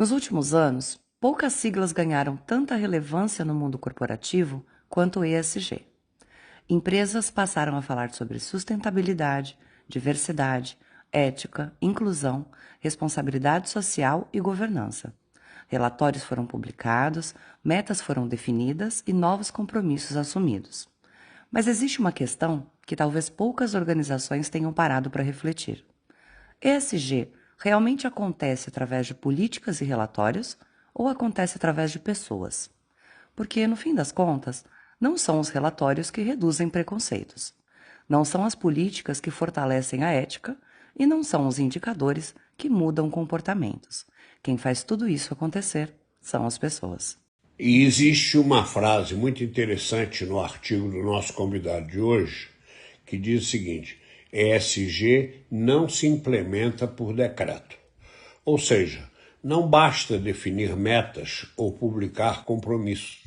Nos últimos anos, poucas siglas ganharam tanta relevância no mundo corporativo quanto o ESG. Empresas passaram a falar sobre sustentabilidade, diversidade, ética, inclusão, responsabilidade social e governança. Relatórios foram publicados, metas foram definidas e novos compromissos assumidos. Mas existe uma questão que talvez poucas organizações tenham parado para refletir. ESG realmente acontece através de políticas e relatórios ou acontece através de pessoas? Porque, no fim das contas, não são os relatórios que reduzem preconceitos, não são as políticas que fortalecem a ética e não são os indicadores que mudam comportamentos. Quem faz tudo isso acontecer são as pessoas. E existe uma frase muito interessante no artigo do nosso convidado de hoje, que diz o seguinte: ESG não se implementa por decreto. Ou seja, não basta definir metas ou publicar compromissos.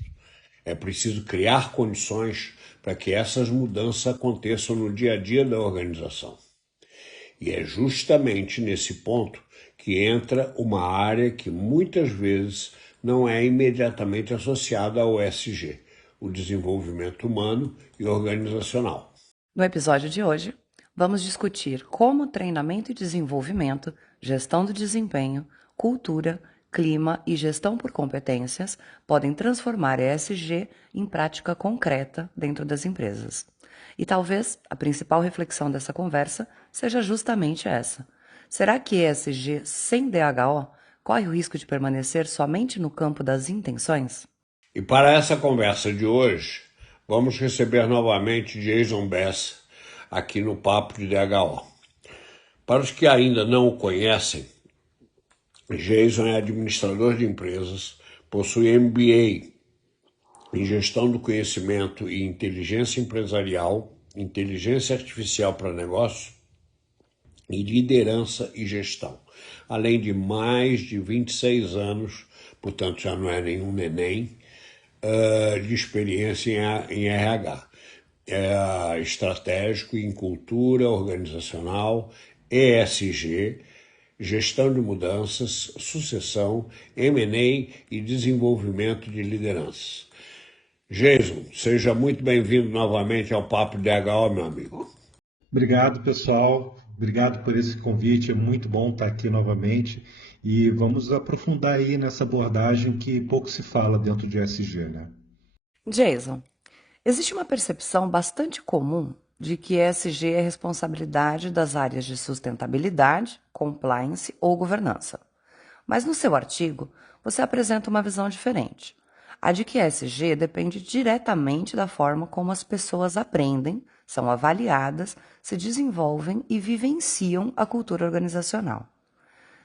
É preciso criar condições para que essas mudanças aconteçam no dia a dia da organização. E é justamente nesse ponto que entra uma área que muitas vezes não é imediatamente associada ao ESG, o desenvolvimento humano e organizacional. No episódio de hoje, vamos discutir como treinamento e desenvolvimento, gestão do desempenho, cultura, clima e gestão por competências podem transformar ESG em prática concreta dentro das empresas. E talvez a principal reflexão dessa conversa seja justamente essa. Será que ESG sem DHO corre o risco de permanecer somente no campo das intenções? E para essa conversa de hoje, vamos receber novamente Jason Bass aqui no Papo de DHO. Para os que ainda não o conhecem, Jason é administrador de empresas, possui MBA em Gestão do Conhecimento e Inteligência Empresarial, Inteligência Artificial para Negócios e Liderança e Gestão, além de mais de 26 anos, portanto já não é nenhum neném, de experiência em RH. Estratégico em cultura organizacional, ESG, gestão de mudanças, sucessão, M&A e desenvolvimento de lideranças. Jason, seja muito bem-vindo novamente ao Papo DHO, meu amigo. Obrigado, pessoal. Obrigado por esse convite. É muito bom estar aqui novamente. E vamos aprofundar aí nessa abordagem que pouco se fala dentro de ESG, né? Jason, existe uma percepção bastante comum de que ESG é responsabilidade das áreas de sustentabilidade, compliance ou governança. Mas no seu artigo, você apresenta uma visão diferente. A de que ESG depende diretamente da forma como as pessoas aprendem, são avaliadas, se desenvolvem e vivenciam a cultura organizacional.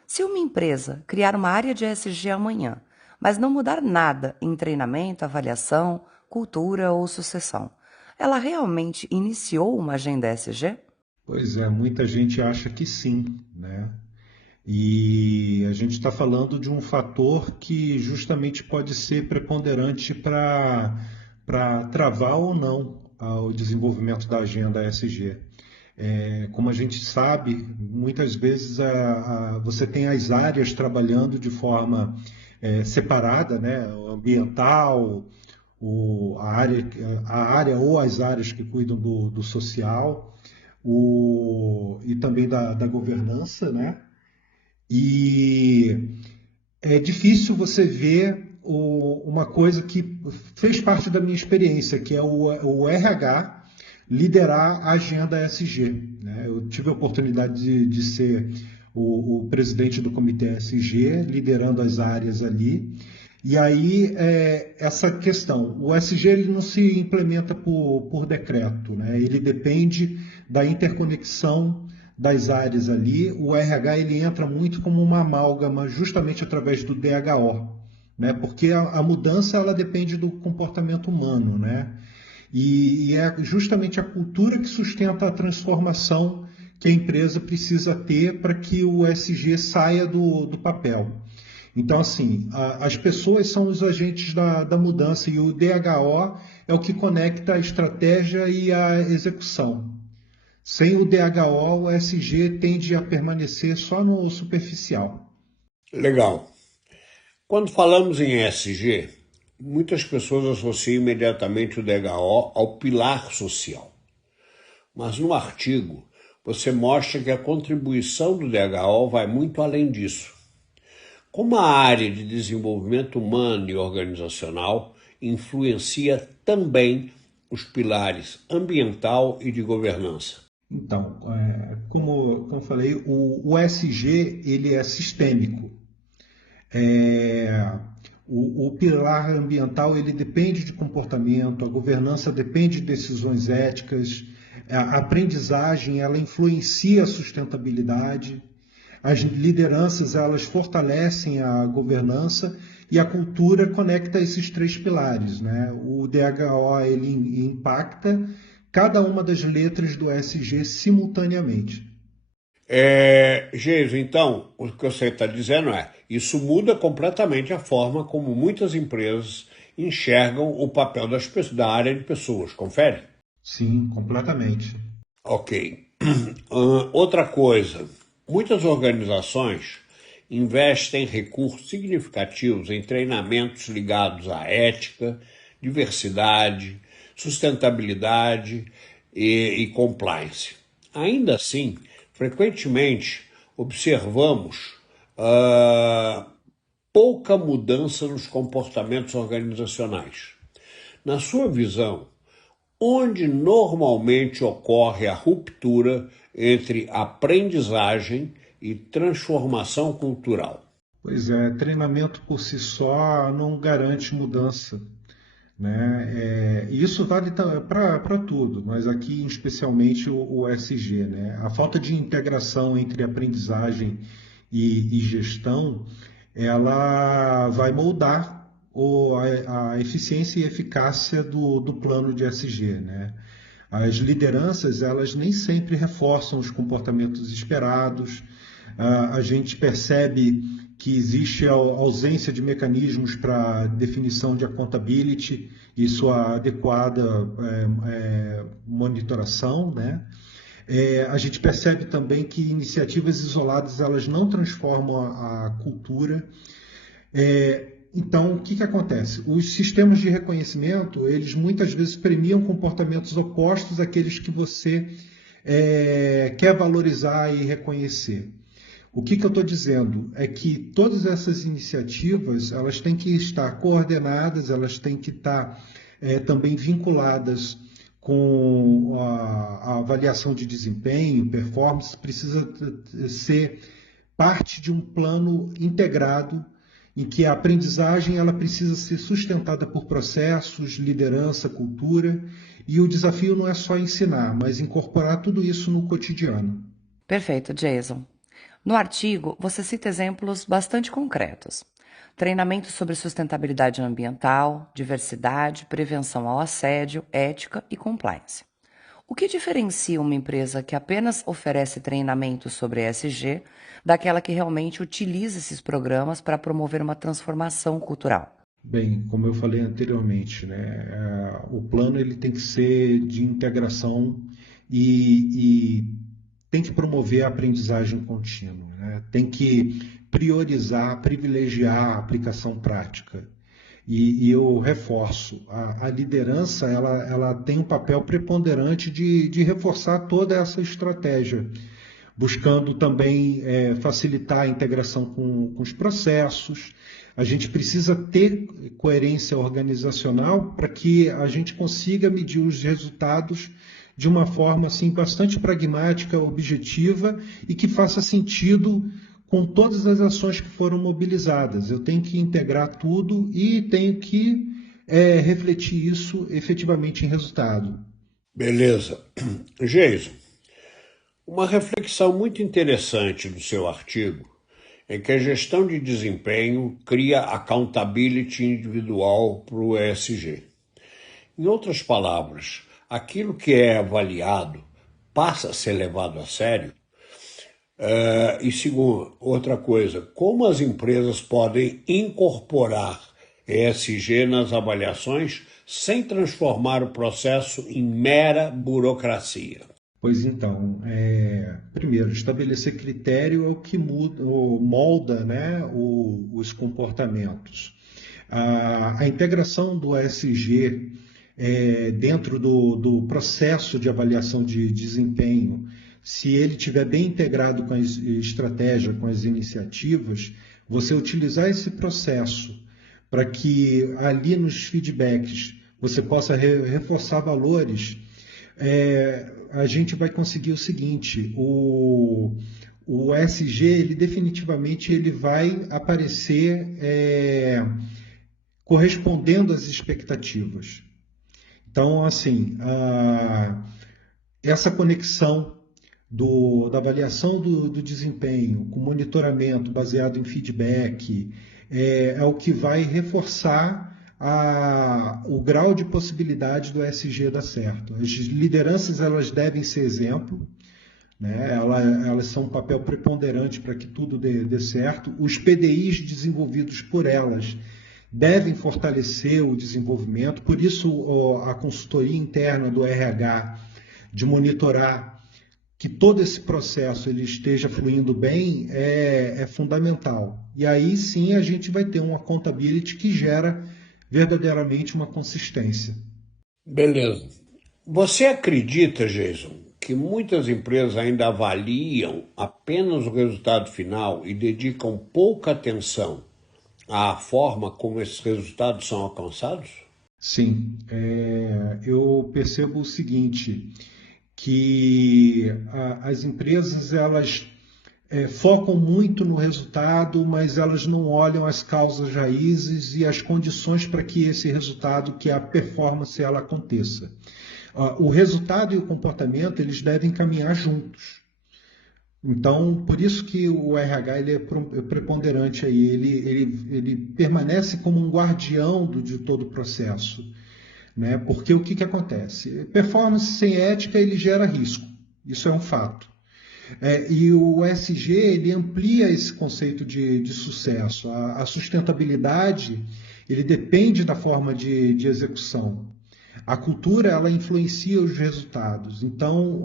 Se uma empresa criar uma área de ESG amanhã, mas não mudar nada em treinamento, avaliação, cultura ou sucessão, ela realmente iniciou uma agenda ESG? Pois é, muita gente acha que sim, né? E a gente está falando de um fator que justamente pode ser preponderante para travar ou não o desenvolvimento da agenda ESG. Como a gente sabe, muitas vezes você tem as áreas trabalhando de forma separada, né? O ambiental, a área ou as áreas que cuidam do social, e também da governança, né? E é difícil você ver uma coisa que fez parte da minha experiência, que é o RH liderar a agenda ESG, né? Eu tive a oportunidade de ser o presidente do comitê ESG, liderando as áreas ali. E aí, essa questão, o ESG ele não se implementa por decreto, né? Ele depende da interconexão das áreas ali. O RH ele entra muito como uma amálgama, justamente através do DHO, né? Porque a mudança ela depende do comportamento humano, né? E é justamente a cultura que sustenta a transformação que a empresa precisa ter para que o ESG saia do papel. Então, assim, as pessoas são os agentes da mudança e o DHO é o que conecta a estratégia e a execução. Sem o DHO, o ESG tende a permanecer só no superficial. Legal. Quando falamos em ESG, muitas pessoas associam imediatamente o DHO ao pilar social. Mas no artigo, você mostra que a contribuição do DHO vai muito além disso. Como a área de desenvolvimento humano e organizacional influencia também os pilares ambiental e de governança. Então, como falei, o ESG ele é sistêmico. O pilar ambiental ele depende de comportamento, a governança depende de decisões éticas, a aprendizagem ela influencia a sustentabilidade, as lideranças elas fortalecem a governança e a cultura conecta esses três pilares, né? O DHO ele impacta cada uma das letras do ESG simultaneamente. Geis, então, o que você está dizendo isso muda completamente a forma como muitas empresas enxergam o papel da área de pessoas, confere? Sim, completamente. Ok. Outra coisa, muitas organizações investem recursos significativos em treinamentos ligados à ética, diversidade, sustentabilidade e compliance. Ainda assim, frequentemente observamos pouca mudança nos comportamentos organizacionais. Na sua visão, onde normalmente ocorre a ruptura entre aprendizagem e transformação cultural? Pois é, treinamento por si só não garante mudança, né? Isso vale para tudo, mas aqui especialmente o ESG, né? A falta de integração entre aprendizagem e gestão, ela vai moldar a eficiência e eficácia do plano de ESG, né? As lideranças, elas nem sempre reforçam os comportamentos esperados. A gente percebe que existe a ausência de mecanismos para definição de accountability e sua adequada monitoração, né? A gente percebe também que iniciativas isoladas elas não transformam a cultura. Então, o que acontece? Os sistemas de reconhecimento, eles muitas vezes premiam comportamentos opostos àqueles que você quer valorizar e reconhecer. O que eu estou dizendo é que todas essas iniciativas elas têm que estar coordenadas, elas têm que estar também vinculadas com a avaliação de desempenho, performance, precisa ser parte de um plano integrado em que a aprendizagem ela precisa ser sustentada por processos, liderança, cultura, e o desafio não é só ensinar, mas incorporar tudo isso no cotidiano. Perfeito, Jason. No artigo, você cita exemplos bastante concretos. Treinamento sobre sustentabilidade ambiental, diversidade, prevenção ao assédio, ética e compliance. O que diferencia uma empresa que apenas oferece treinamento sobre ESG daquela que realmente utiliza esses programas para promover uma transformação cultural? Bem, como eu falei anteriormente, né, o plano ele tem que ser de integração e tem que promover a aprendizagem contínua, né? Tem que priorizar, privilegiar a aplicação prática. E eu reforço, a liderança ela tem um papel preponderante de reforçar toda essa estratégia, buscando também facilitar a integração com os processos. A gente precisa ter coerência organizacional para que a gente consiga medir os resultados de uma forma assim, bastante pragmática, objetiva e que faça sentido com todas as ações que foram mobilizadas. Eu tenho que integrar tudo e tenho que refletir isso efetivamente em resultado. Beleza. Geison, uma reflexão muito interessante do seu artigo é que a gestão de desempenho cria accountability individual para o ESG. Em outras palavras, aquilo que é avaliado passa a ser levado a sério. E segundo, outra coisa, como as empresas podem incorporar ESG nas avaliações sem transformar o processo em mera burocracia? Pois então, primeiro, estabelecer critério é o que muda, molda, né, os comportamentos. A integração do ESG dentro do processo de avaliação de desempenho, se ele estiver bem integrado com a estratégia, com as iniciativas, você utilizar esse processo para que ali nos feedbacks você possa reforçar valores, a gente vai conseguir o seguinte: o ESG, ele definitivamente ele vai aparecer correspondendo às expectativas. Então, assim, essa conexão da avaliação do desempenho com monitoramento baseado em feedback é o que vai reforçar o grau de possibilidade do ESG dar certo. As lideranças elas devem ser exemplo, né? Elas são um papel preponderante para que tudo dê certo. Os PDIs desenvolvidos por elas devem fortalecer o desenvolvimento, por isso a consultoria interna do RH de monitorar que todo esse processo ele esteja fluindo bem é fundamental. E aí sim a gente vai ter uma accountability que gera verdadeiramente uma consistência. Beleza. Você acredita, Jason, que muitas empresas ainda avaliam apenas o resultado final e dedicam pouca atenção à forma como esses resultados são alcançados? Sim, eu percebo o seguinte, que as empresas elas focam muito no resultado, mas elas não olham as causas raízes e as condições para que esse resultado, que a performance, ela aconteça. O resultado e o comportamento eles devem caminhar juntos. Então, por isso que o RH ele é preponderante aí, ele permanece como um guardião de todo o processo, né? Porque o que acontece? Performance sem ética ele gera risco, isso é um fato. E o ESG ele amplia esse conceito de sucesso. A sustentabilidade ele depende da forma de execução. A cultura ela influencia os resultados. Então,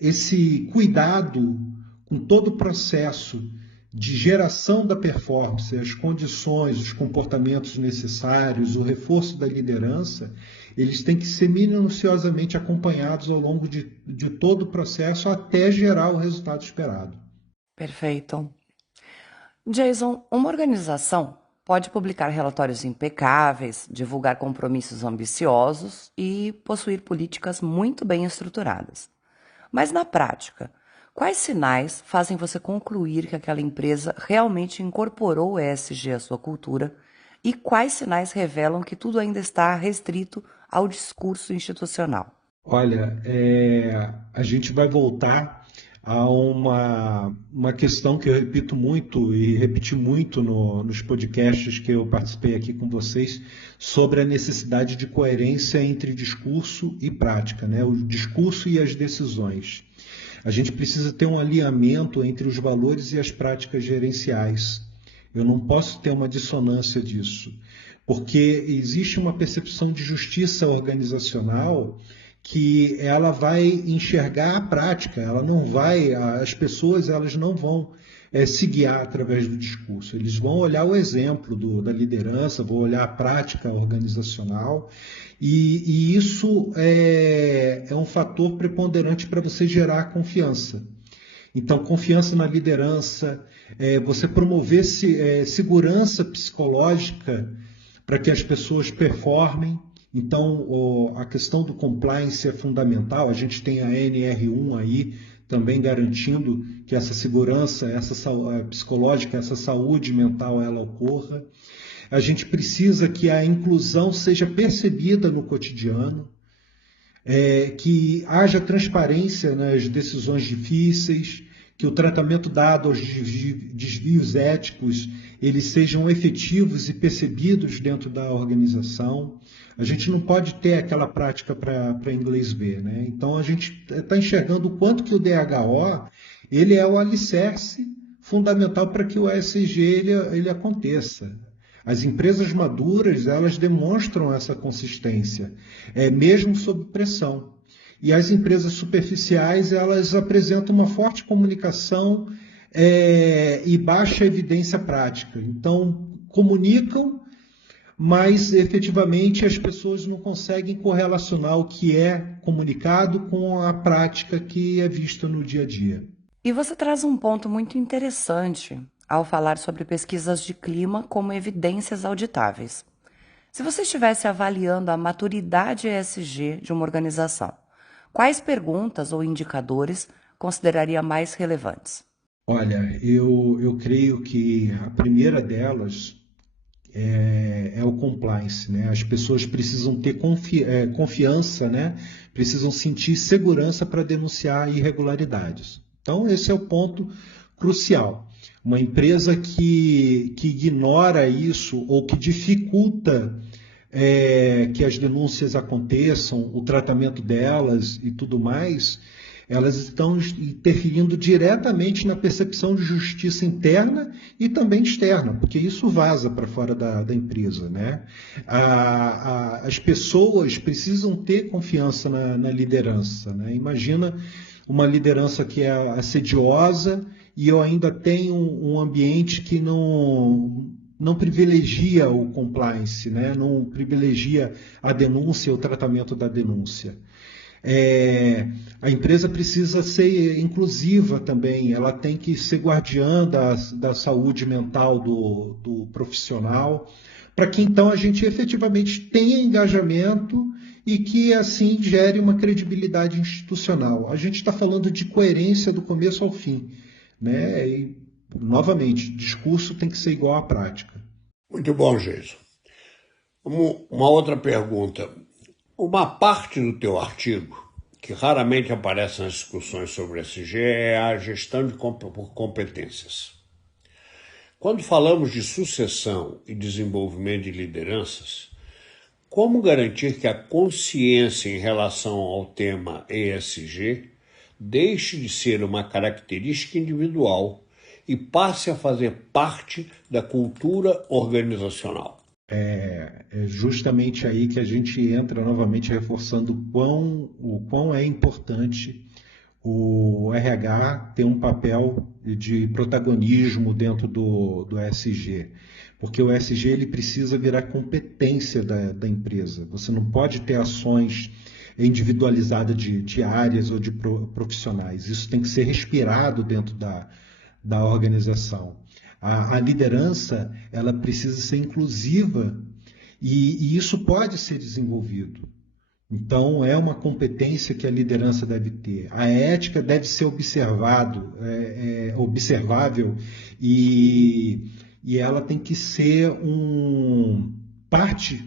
esse cuidado com todo o processo de geração da performance, as condições, os comportamentos necessários, o reforço da liderança, eles têm que ser minuciosamente acompanhados ao longo de todo o processo até gerar o resultado esperado. Perfeito. Jason, uma organização pode publicar relatórios impecáveis, divulgar compromissos ambiciosos e possuir políticas muito bem estruturadas. Mas na prática, quais sinais fazem você concluir que aquela empresa realmente incorporou o ESG à sua cultura e quais sinais revelam que tudo ainda está restrito ao discurso institucional? Olha, a gente vai voltar a uma questão que eu repito muito e repeti muito nos podcasts que eu participei aqui com vocês sobre a necessidade de coerência entre discurso e prática, né? O discurso e as decisões. A gente precisa ter um alinhamento entre os valores e as práticas gerenciais. Eu não posso ter uma dissonância disso, porque existe uma percepção de justiça organizacional que ela vai enxergar a prática, ela não vai, as pessoas elas não vão se guiar através do discurso, eles vão olhar o exemplo da liderança, vão olhar a prática organizacional e isso é um fator preponderante para você gerar confiança. Então, confiança na liderança, você promover segurança psicológica para que as pessoas performem. Então, a questão do compliance é fundamental. A gente tem a NR1 aí também garantindo que essa segurança, psicológica, essa saúde mental, ela ocorra. A gente precisa que a inclusão seja percebida no cotidiano, que haja transparência nas decisões difíceis, que o tratamento dado aos desvios éticos eles sejam efetivos e percebidos dentro da organização. A gente não pode ter aquela prática para inglês ver, né? Então a gente está enxergando o quanto que o DHO ele é o alicerce fundamental para que o ESG ele aconteça. As empresas maduras elas demonstram essa consistência, mesmo sob pressão. e as empresas superficiais elas apresentam uma forte comunicação e baixa evidência prática. Então, comunicam, mas efetivamente as pessoas não conseguem correlacionar o que é comunicado com a prática que é vista no dia a dia. E você traz um ponto muito interessante ao falar sobre pesquisas de clima como evidências auditáveis. Se você estivesse avaliando a maturidade ESG de uma organização, quais perguntas ou indicadores consideraria mais relevantes? Olha, eu creio que a primeira delas é o compliance, né? As pessoas precisam ter confiança, né? Precisam sentir segurança para denunciar irregularidades. Então, esse é o ponto crucial. Uma empresa que ignora isso ou que dificulta que as denúncias aconteçam, o tratamento delas e tudo mais, elas estão interferindo diretamente na percepção de justiça interna e também externa, porque isso vaza para fora da empresa, né? As pessoas precisam ter confiança na liderança, né? Imagina uma liderança que é assediosa e eu ainda tenho um ambiente que não privilegia o compliance, né? Não privilegia a denúncia, o tratamento da denúncia. A empresa precisa ser inclusiva também, ela tem que ser guardiã da saúde mental do profissional, para que então a gente efetivamente tenha engajamento e que assim gere uma credibilidade institucional. A gente está falando de coerência do começo ao fim, né? E, novamente, discurso tem que ser igual à prática. Muito bom, Geison. Uma outra pergunta. Uma parte do teu artigo, que raramente aparece nas discussões sobre SG, é a gestão por competências. Quando falamos de sucessão e desenvolvimento de lideranças, como garantir que a consciência em relação ao tema ESG deixe de ser uma característica individual e passe a fazer parte da cultura organizacional? É justamente aí que a gente entra novamente reforçando o quão é importante o RH ter um papel de protagonismo dentro do ESG. Porque o ESG ele precisa virar competência da empresa. Você não pode ter ações individualizadas de áreas ou de profissionais. Isso tem que ser respirado dentro da organização. A liderança ela precisa ser inclusiva e isso pode ser desenvolvido. Então, é uma competência que a liderança deve ter. A ética deve ser observável e ela tem que ser parte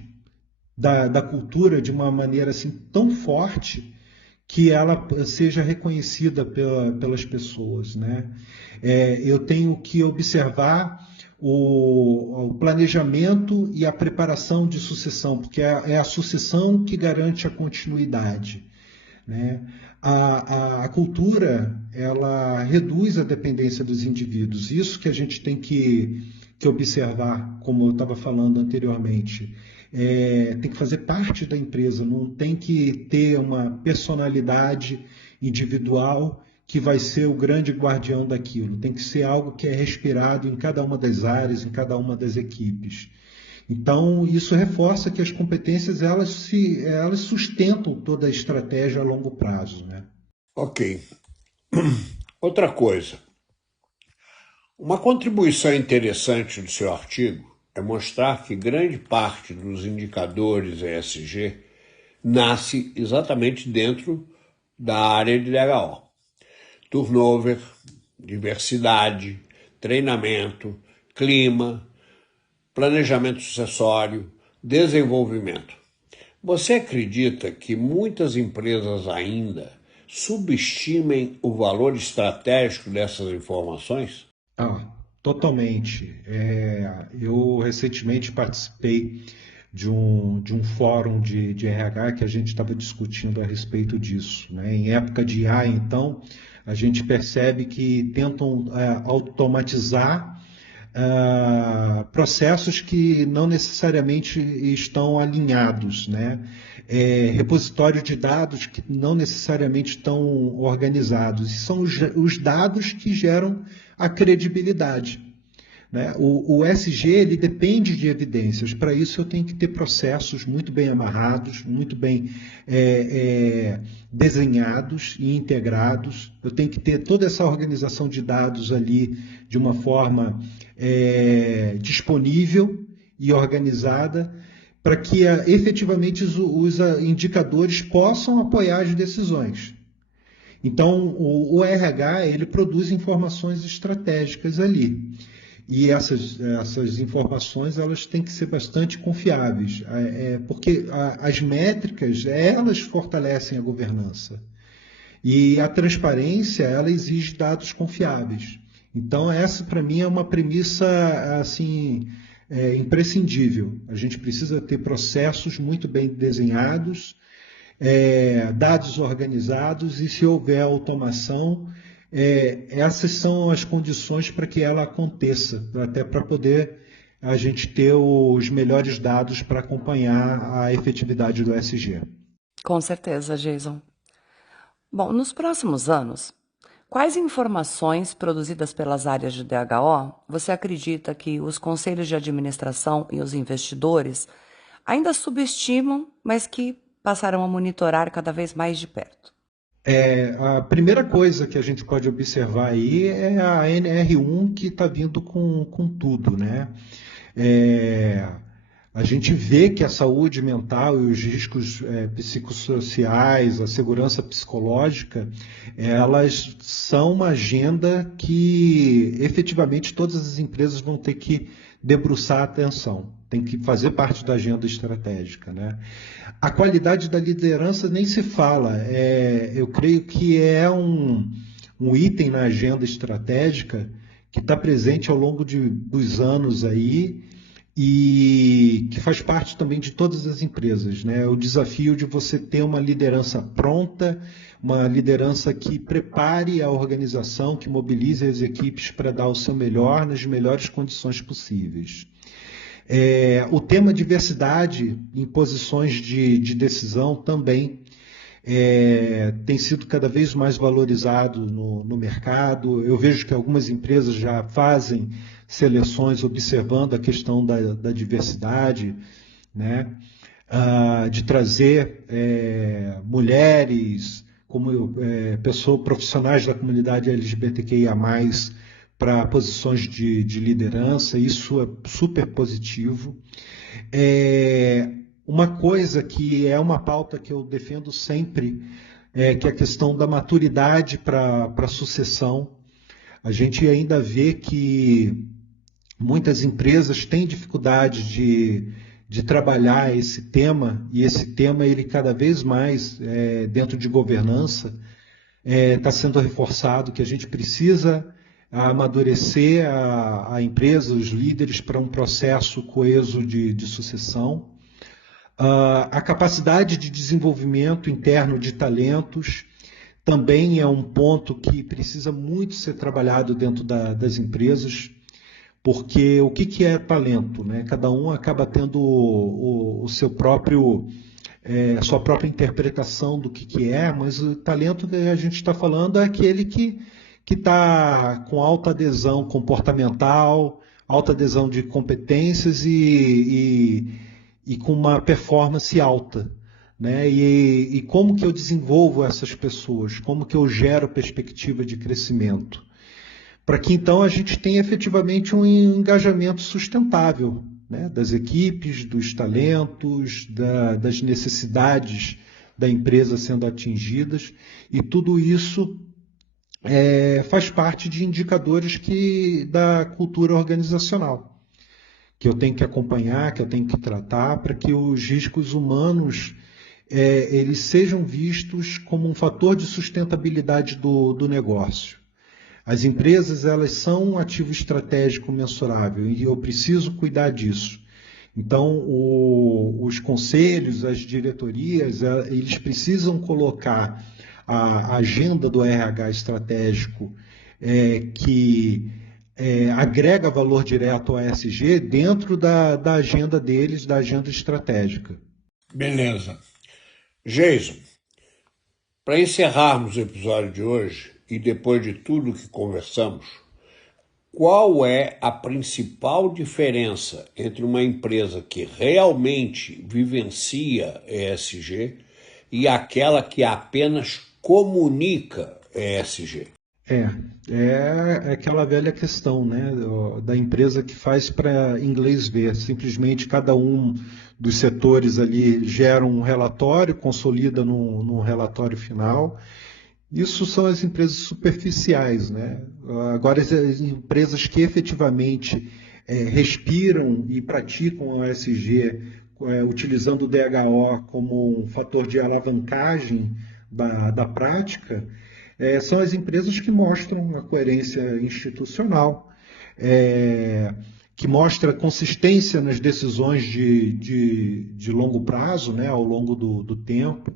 da cultura de uma maneira assim tão forte que ela seja reconhecida pelas pessoas, né? Eu tenho que observar o planejamento e a preparação de sucessão, porque é a sucessão que garante a continuidade, né? A cultura, ela reduz a dependência dos indivíduos. Isso que a gente tem que observar, como eu estava falando anteriormente. Tem que fazer parte da empresa, não tem que ter uma personalidade individual que vai ser o grande guardião daquilo. Tem que ser algo que é respirado em cada uma das áreas, em cada uma das equipes. Então, isso reforça que as competências elas sustentam toda a estratégia a longo prazo, né? Ok. Outra coisa. Uma contribuição interessante do seu artigo é mostrar que grande parte dos indicadores ESG nasce exatamente dentro da área de DHO. Turnover, diversidade, treinamento, clima, planejamento sucessório, desenvolvimento. Você acredita que muitas empresas ainda subestimem o valor estratégico dessas informações? Totalmente. Eu recentemente participei de um fórum de RH que a gente estava discutindo a respeito disso, né? Em época de IA, então, a gente percebe que tentam automatizar processos que não necessariamente estão alinhados, né? Repositório de dados que não necessariamente estão organizados. E são os dados que geram a credibilidade, né? O SG ele depende de evidências. Para isso eu tenho que ter processos muito bem amarrados, muito bem desenhados e integrados. Eu tenho que ter toda essa organização de dados ali de uma forma disponível e organizada para que efetivamente os indicadores possam apoiar as decisões. Então, o RH ele produz informações estratégicas ali. E essas informações elas têm que ser bastante confiáveis, porque as métricas elas fortalecem a governança. E a transparência ela exige dados confiáveis. Então, essa para mim é uma premissa assim, imprescindível. A gente precisa ter processos muito bem desenhados, dados organizados e, se houver automação, essas são as condições para que ela aconteça, até para poder a gente ter os melhores dados para acompanhar a efetividade do SG. Com certeza, Jason. Bom, nos próximos anos, quais informações produzidas pelas áreas de DHO você acredita que os conselhos de administração e os investidores ainda subestimam, mas que passarão a monitorar cada vez mais de perto? A primeira coisa que a gente pode observar aí é a NR1 que está vindo com tudo, né? A gente vê que a saúde mental e os riscos psicossociais, a segurança psicológica, elas são uma agenda que efetivamente todas as empresas vão ter que debruçar atenção, tem que fazer parte da agenda estratégica, né? A qualidade da liderança nem se fala, eu creio que é um item na agenda estratégica que está presente ao longo dos anos aí, e que faz parte também de todas as empresas, né? O desafio de você ter uma liderança pronta, uma liderança que prepare a organização, que mobilize as equipes para dar o seu melhor nas melhores condições possíveis. O tema diversidade em posições de decisão também tem sido cada vez mais valorizado no mercado. Eu vejo que algumas empresas já fazem seleções observando a questão da diversidade, né? De trazer mulheres como profissionais da comunidade LGBTQIA+, para posições de liderança. Isso é super positivo. Uma coisa que é uma pauta que eu defendo sempre que é a questão da maturidade para a sucessão. A gente ainda vê que muitas empresas têm dificuldade de trabalhar esse tema, e esse tema ele cada vez mais dentro de governança está sendo reforçado, que a gente precisa amadurecer a empresa, os líderes, para um processo coeso de sucessão. A capacidade de desenvolvimento interno de talentos também é um ponto que precisa muito ser trabalhado dentro das empresas, porque o que é talento, né? Cada um acaba tendo o seu próprio, a sua própria interpretação do que é, mas o talento que a gente está falando é aquele que está com alta adesão comportamental, alta adesão de competências e com uma performance alta, né? E como que eu desenvolvo essas pessoas? Como que eu gero perspectiva de crescimento? Para que então a gente tenha efetivamente um engajamento sustentável, né? Das equipes, dos talentos, das necessidades da empresa sendo atingidas, e tudo isso faz parte de indicadores da cultura organizacional, que eu tenho que acompanhar, que eu tenho que tratar, para que os riscos humanos eles sejam vistos como um fator de sustentabilidade do negócio. As empresas elas são um ativo estratégico mensurável e eu preciso cuidar disso. Então, os conselhos, as diretorias, eles precisam colocar a agenda do RH estratégico que agrega valor direto ao ESG dentro da agenda deles, da agenda estratégica. Beleza. Jason, para encerrarmos o episódio de hoje, e depois de tudo que conversamos, qual é a principal diferença entre uma empresa que realmente vivencia ESG e aquela que apenas comunica ESG? É aquela velha questão, né, da empresa que faz para inglês ver. Simplesmente cada um dos setores ali gera um relatório, consolida num relatório final. Isso são as empresas superficiais, né? Agora, as empresas que efetivamente respiram e praticam a ESG, utilizando o DHO como um fator de alavancagem da prática, são as empresas que mostram a coerência institucional, que mostra consistência nas decisões de longo prazo, né, ao longo do tempo.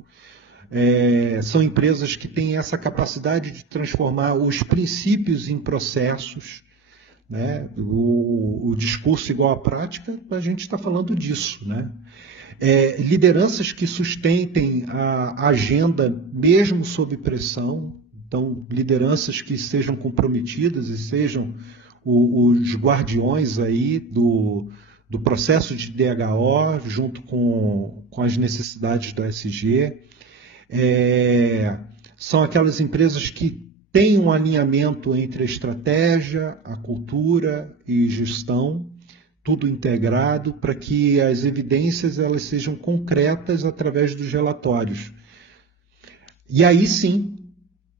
São empresas que têm essa capacidade de transformar os princípios em processos, né? O discurso igual à prática, a gente está falando disso, né? Lideranças que sustentem a agenda mesmo sob pressão. Então, lideranças que sejam comprometidas e sejam os guardiões aí do processo de DHO, junto com as necessidades da ESG. São aquelas empresas que têm um alinhamento entre a estratégia, a cultura e gestão, tudo integrado, para que as evidências elas sejam concretas através dos relatórios. E aí sim,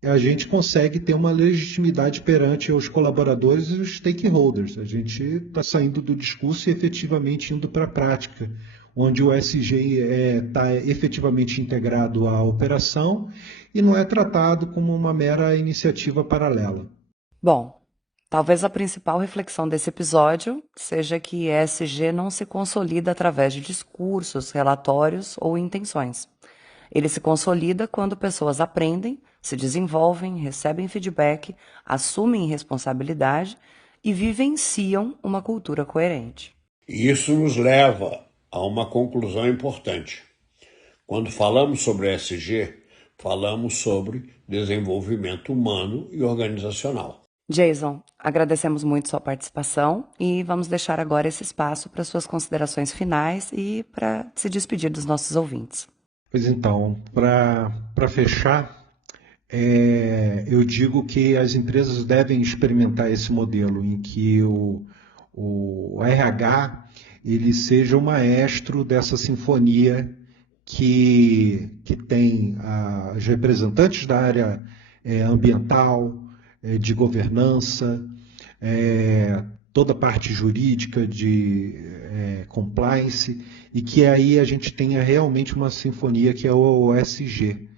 a gente consegue ter uma legitimidade perante os colaboradores e os stakeholders. A gente está saindo do discurso e efetivamente indo para a prática, onde o ESG está efetivamente integrado à operação e não é tratado como uma mera iniciativa paralela. Bom, talvez a principal reflexão desse episódio seja que ESG não se consolida através de discursos, relatórios ou intenções. Ele se consolida quando pessoas aprendem, se desenvolvem, recebem feedback, assumem responsabilidade e vivenciam uma cultura coerente. Isso nos leva a uma conclusão importante. Quando falamos sobre ESG, falamos sobre desenvolvimento humano e organizacional. Jason, agradecemos muito sua participação e vamos deixar agora esse espaço para suas considerações finais e para se despedir dos nossos ouvintes. Pois então, para fechar, eu digo que as empresas devem experimentar esse modelo em que o RH ele seja o maestro dessa sinfonia que tem os representantes da área ambiental, de governança, toda a parte jurídica de compliance, e que aí a gente tenha realmente uma sinfonia que é o ESG,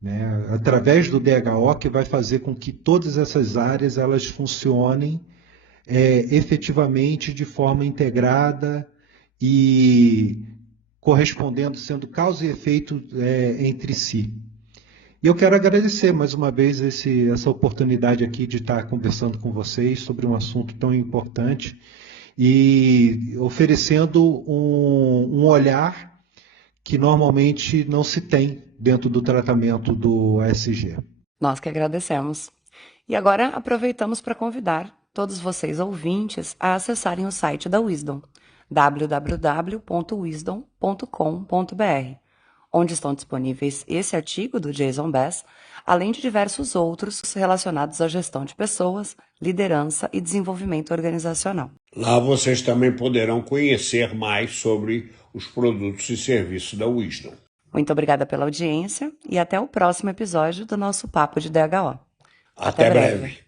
né? Através do DHO, que vai fazer com que todas essas áreas elas funcionem efetivamente de forma integrada e correspondendo, sendo causa e efeito entre si. E eu quero agradecer mais uma vez essa oportunidade aqui de estar conversando com vocês sobre um assunto tão importante e oferecendo um olhar que normalmente não se tem dentro do tratamento do ESG. Nós que agradecemos. E agora aproveitamos para convidar todos vocês ouvintes a acessarem o site da Wisdom, www.wisdom.com.br, onde estão disponíveis esse artigo do Jason Bass, além de diversos outros relacionados à gestão de pessoas, liderança e desenvolvimento organizacional. Lá vocês também poderão conhecer mais sobre os produtos e serviços da Wisdom. Muito obrigada pela audiência e até o próximo episódio do nosso Papo de DHO. Até breve.